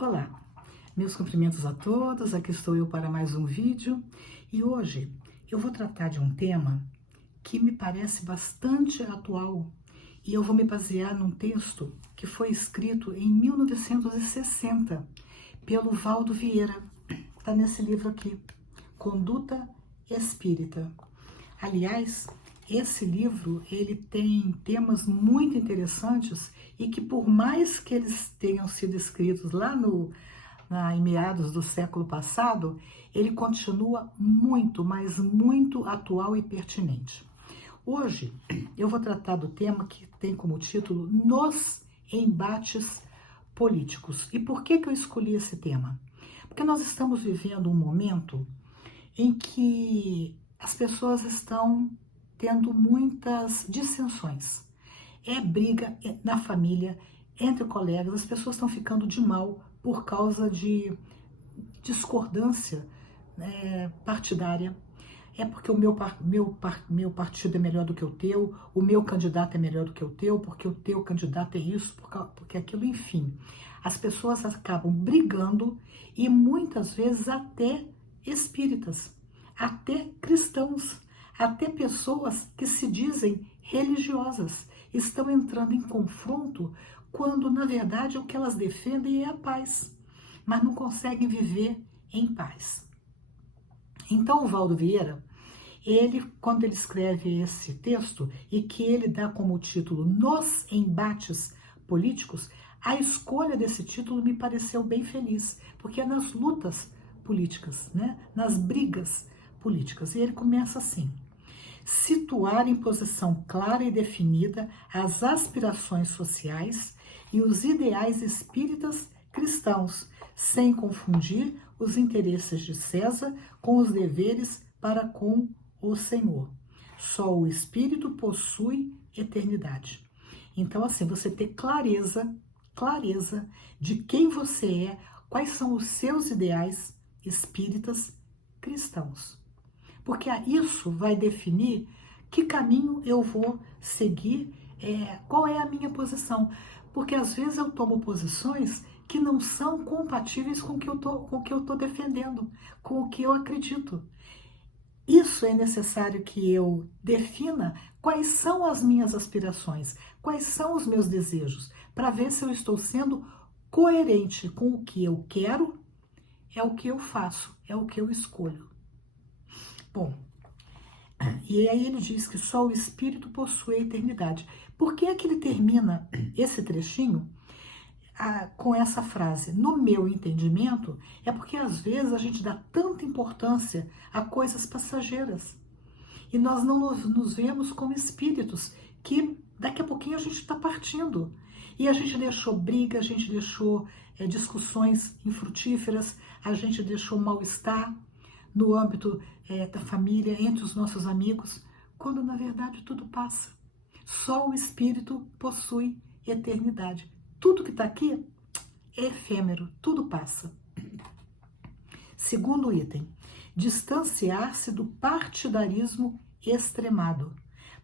Olá, meus cumprimentos a todos, aqui estou eu para mais um vídeo e hoje eu vou tratar de um tema que me parece bastante atual e eu vou me basear num texto que foi escrito em 1960 pelo Valdo Vieira, está nesse livro aqui, Conduta Espírita. Aliás, esse livro ele tem temas muito interessantes e que por mais que eles tenham sido escritos lá em meados do século passado, ele continua muito, mas muito atual e pertinente. Hoje eu vou tratar do tema que tem como título Nos Embates Políticos. E por que eu escolhi esse tema? Porque nós estamos vivendo um momento em que as pessoas estão tendo muitas dissensões. É briga na família, entre colegas, as pessoas estão ficando de mal por causa de discordância partidária. É porque meu partido é melhor do que o teu, o meu candidato é melhor do que o teu, porque o teu candidato é isso, porque aquilo, enfim. As pessoas acabam brigando e muitas vezes até espíritas, até cristãos, até pessoas que se dizem religiosas estão entrando em confronto quando, na verdade, o que elas defendem é a paz, mas não conseguem viver em paz. Então, o Valdo Vieira, quando ele escreve esse texto e que ele dá como título Nos Embates Políticos, a escolha desse título me pareceu bem feliz, porque é nas lutas políticas, né? Nas brigas políticas. E ele começa assim: situar em posição clara e definida as aspirações sociais e os ideais espíritas cristãos, sem confundir os interesses de César com os deveres para com o Senhor. Só o espírito possui eternidade. Então, assim, você ter clareza de quem você é, quais são os seus ideais espíritas cristãos. Porque isso vai definir que caminho eu vou seguir, qual é a minha posição. Porque às vezes eu tomo posições que não são compatíveis com o que eu tô defendendo, com o que eu acredito. Isso é necessário que eu defina quais são as minhas aspirações, quais são os meus desejos, para ver se eu estou sendo coerente com o que eu quero, é o que eu faço, é o que eu escolho. Bom, e aí ele diz que só o espírito possui a eternidade. Por que é que ele termina esse trechinho com essa frase? No meu entendimento, é porque às vezes a gente dá tanta importância a coisas passageiras e nós não nos vemos como espíritos que daqui a pouquinho a gente está partindo. E a gente deixou briga, a gente deixou discussões infrutíferas, a gente deixou mal-estar no âmbito da família, entre os nossos amigos, quando na verdade tudo passa. Só o espírito possui eternidade. Tudo que está aqui é efêmero, tudo passa. Segundo item, distanciar-se do partidarismo extremado.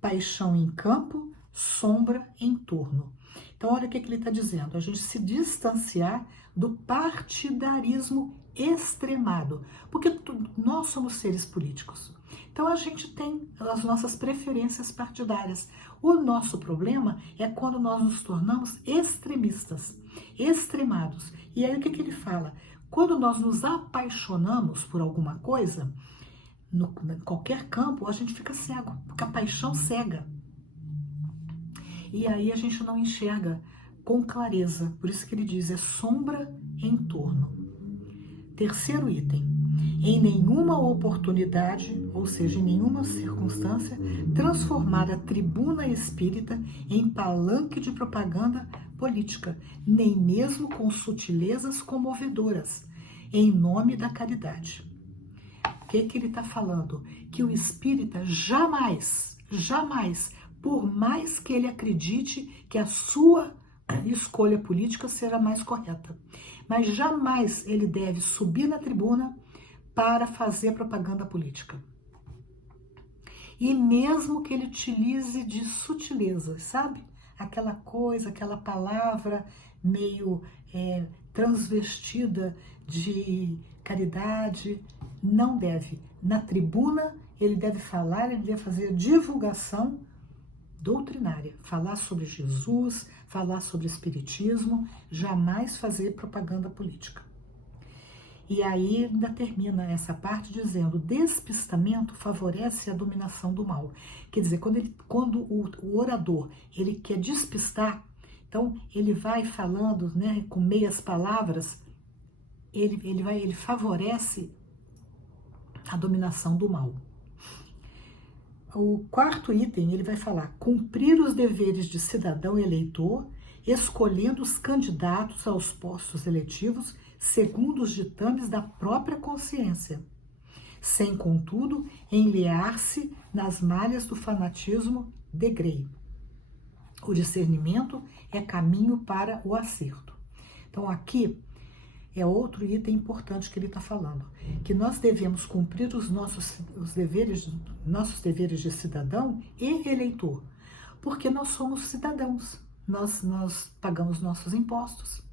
Paixão em campo, sombra em torno. Então, olha o que ele está dizendo. A gente se distanciar do partidarismo extremado. Porque nós somos seres políticos. Então, a gente tem as nossas preferências partidárias. O nosso problema é quando nós nos tornamos extremistas, extremados. E aí, o que ele fala? Quando nós nos apaixonamos por alguma coisa, em qualquer campo, a gente fica cego, porque a paixão cega. E aí a gente não enxerga com clareza. Por isso que ele diz, é sombra em torno. Terceiro item, em nenhuma oportunidade, ou seja, em nenhuma circunstância, transformar a tribuna espírita em palanque de propaganda política, nem mesmo com sutilezas comovedoras, em nome da caridade. O que ele está falando? Que o espírita jamais, por mais que ele acredite que a sua escolha política será mais correta, mas jamais ele deve subir na tribuna para fazer propaganda política. E mesmo que ele utilize de sutilezas, sabe? Aquela coisa, aquela palavra meio transvestida de caridade. Não deve. Na tribuna, ele deve falar, ele deve fazer divulgação doutrinária, falar sobre Jesus, falar sobre espiritismo, jamais fazer propaganda política. E aí ainda termina essa parte dizendo: despistamento favorece a dominação do mal. Quer dizer, quando o orador ele quer despistar, então ele vai falando, né, com meias palavras, ele favorece a dominação do mal. O quarto item, ele vai falar: cumprir os deveres de cidadão eleitor, escolhendo os candidatos aos postos eletivos segundo os ditames da própria consciência, sem, contudo, enlear-se nas malhas do fanatismo de Grey. O discernimento é caminho para o acerto. Então, aqui é outro item importante que ele está falando, que nós devemos cumprir os nossos deveres de cidadão e eleitor, porque nós somos cidadãos, nós pagamos nossos impostos,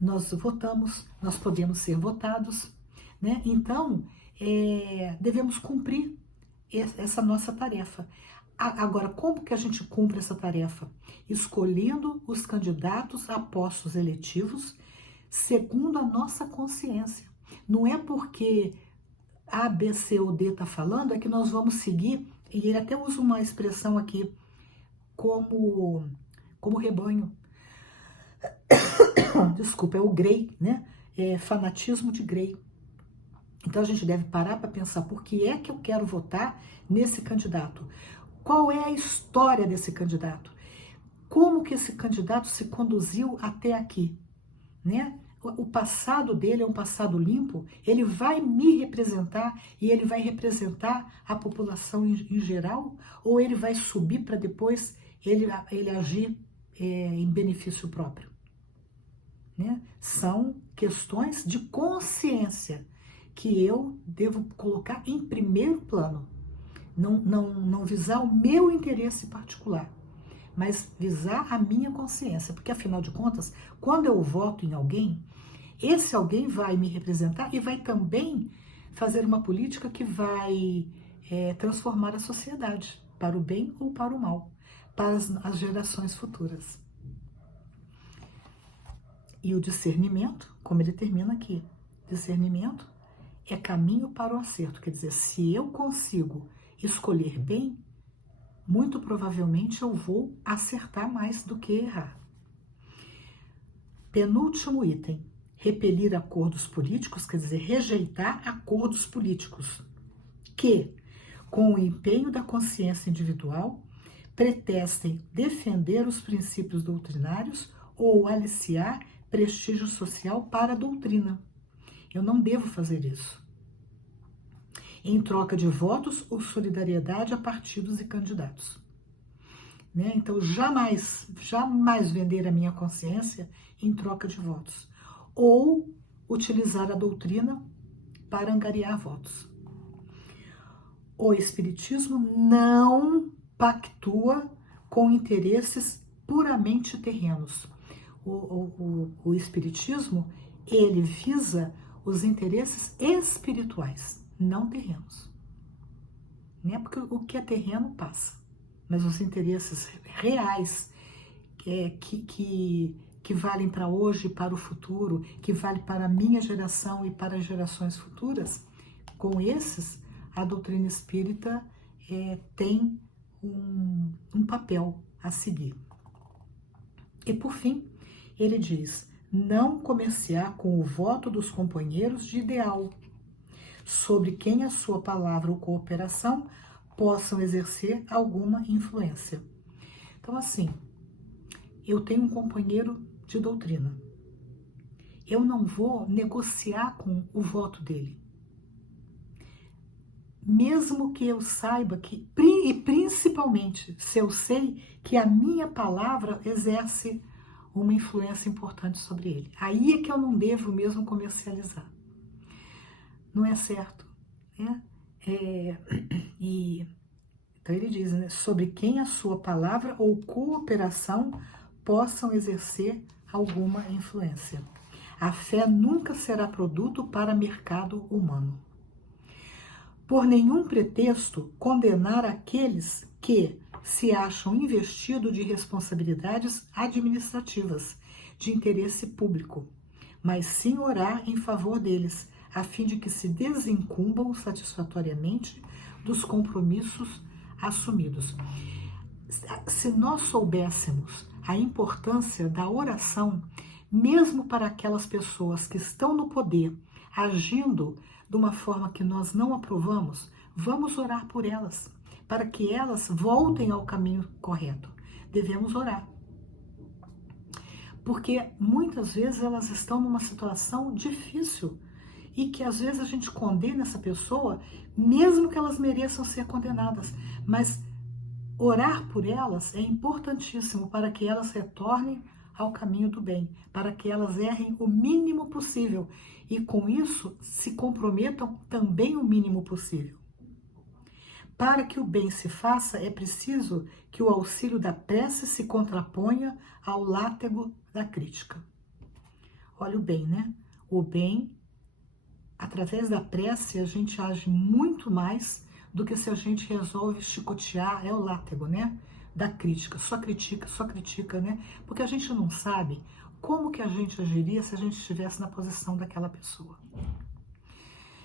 nós votamos, nós podemos ser votados, né? Então, devemos cumprir essa nossa tarefa. Agora, como que a gente cumpre essa tarefa? Escolhendo os candidatos a postos eletivos segundo a nossa consciência. Não é porque A, B, C ou D está falando, é que nós vamos seguir, e ele até usa uma expressão aqui, como rebanho. Desculpa, é o Grey, né? É fanatismo de Grey. Então a gente deve parar para pensar: por que é que eu quero votar nesse candidato? Qual é a história desse candidato? Como que esse candidato se conduziu até aqui, né? O passado dele é um passado limpo, ele vai me representar e ele vai representar a população em geral, ou ele vai subir para depois ele agir em benefício próprio? Né? São questões de consciência que eu devo colocar em primeiro plano. Não visar o meu interesse particular, mas visar a minha consciência, porque afinal de contas, quando eu voto em alguém, esse alguém vai me representar e vai também fazer uma política que vai transformar a sociedade para o bem ou para o mal, para as gerações futuras. E o discernimento, como ele termina aqui, discernimento é caminho para o acerto. Quer dizer, se eu consigo escolher bem, muito provavelmente eu vou acertar mais do que errar. Penúltimo item: repelir acordos políticos, quer dizer, rejeitar acordos políticos que, com o empenho da consciência individual, pretestem defender os princípios doutrinários ou aliciar prestígio social para a doutrina. Eu não devo fazer isso. Em troca de votos ou solidariedade a partidos e candidatos. Né? Então, jamais vender a minha consciência em troca de votos. Ou utilizar a doutrina para angariar votos. O Espiritismo não pactua com interesses puramente terrenos. O Espiritismo, ele visa os interesses espirituais, não terrenos. Né? Porque o que é terreno passa, mas os interesses reais que valem para hoje e para o futuro, que valem para a minha geração e para as gerações futuras, com esses, a doutrina espírita tem um papel a seguir. E por fim, ele diz: não comerciar com o voto dos companheiros de ideal, sobre quem a sua palavra ou cooperação possam exercer alguma influência. Então, assim, eu tenho um companheiro de doutrina. Eu não vou negociar com o voto dele. Mesmo que eu saiba que, e principalmente se eu sei que a minha palavra exerce uma influência importante sobre ele. Aí é que eu não devo mesmo comercializar. Não é certo, né? Então ele diz, né, sobre quem a sua palavra ou cooperação possam exercer alguma influência. A fé nunca será produto para mercado humano. Por nenhum pretexto condenar aqueles que se acham investidos de responsabilidades administrativas de interesse público, mas sim orar em favor deles, a fim de que se desincumbam satisfatoriamente dos compromissos assumidos. Se nós soubéssemos a importância da oração, mesmo para aquelas pessoas que estão no poder, agindo de uma forma que nós não aprovamos, vamos orar por elas, para que elas voltem ao caminho correto. Devemos orar. Porque muitas vezes elas estão numa situação difícil e que às vezes a gente condena essa pessoa, mesmo que elas mereçam ser condenadas. Mas orar por elas é importantíssimo para que elas retornem ao caminho do bem, para que elas errem o mínimo possível e com isso se comprometam também o mínimo possível. Para que o bem se faça, é preciso que o auxílio da prece se contraponha ao látego da crítica. Olha o bem, né? O bem, através da prece, a gente age muito mais do que se a gente resolve chicotear, é o látego, né? Da crítica, só critica, né? Porque a gente não sabe como que a gente agiria se a gente estivesse na posição daquela pessoa.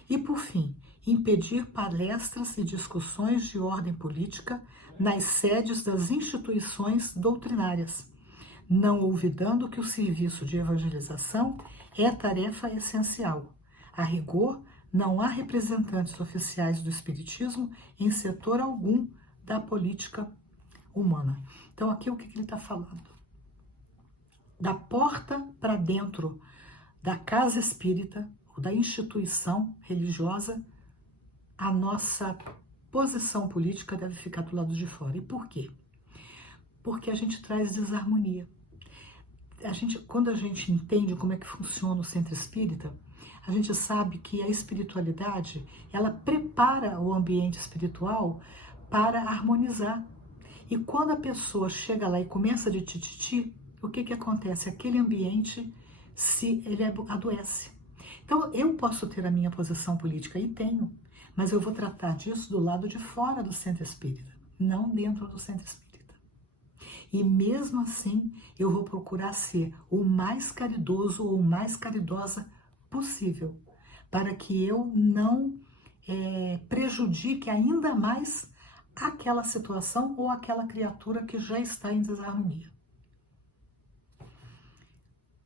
E por fim, impedir palestras e discussões de ordem política nas sedes das instituições doutrinárias, não olvidando que o serviço de evangelização é tarefa essencial. A rigor, não há representantes oficiais do espiritismo em setor algum da política humana. Então, aqui o que ele está falando? Da porta para dentro da casa espírita, ou da instituição religiosa, a nossa posição política deve ficar do lado de fora. E por quê? Porque a gente traz desarmonia. Quando a gente entende como é que funciona o centro espírita, a gente sabe que a espiritualidade, ela prepara o ambiente espiritual para harmonizar. E quando a pessoa chega lá e começa de tititi, o que acontece? Aquele ambiente, ele adoece. Então, eu posso ter a minha posição política, e tenho, mas eu vou tratar disso do lado de fora do centro espírita, não dentro do centro espírita. E mesmo assim, eu vou procurar ser o mais caridoso ou mais caridosa possível, para que eu não prejudique ainda mais aquela situação ou aquela criatura que já está em desarmonia.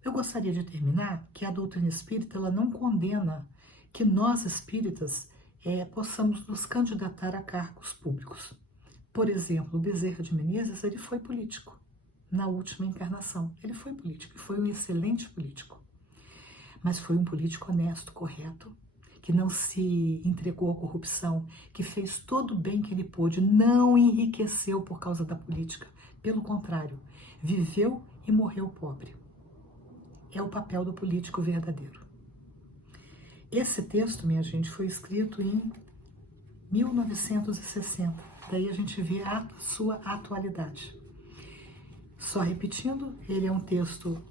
Eu gostaria de terminar que a doutrina espírita ela não condena que nós espíritas possamos nos candidatar a cargos públicos. Por exemplo, o Bezerra de Menezes, ele foi político na última encarnação. Ele foi político e foi um excelente político. Mas foi um político honesto, correto, que não se entregou à corrupção, que fez todo o bem que ele pôde, não enriqueceu por causa da política. Pelo contrário, viveu e morreu pobre. É o papel do político verdadeiro. Esse texto, minha gente, foi escrito em 1960. Daí a gente vê a sua atualidade. Só repetindo, ele é um texto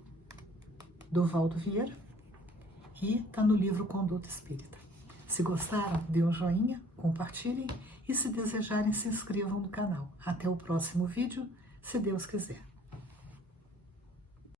do Valdo Vieira e está no livro Conduta Espírita. Se gostaram, dê um joinha, compartilhem e se desejarem, se inscrevam no canal. Até o próximo vídeo, se Deus quiser.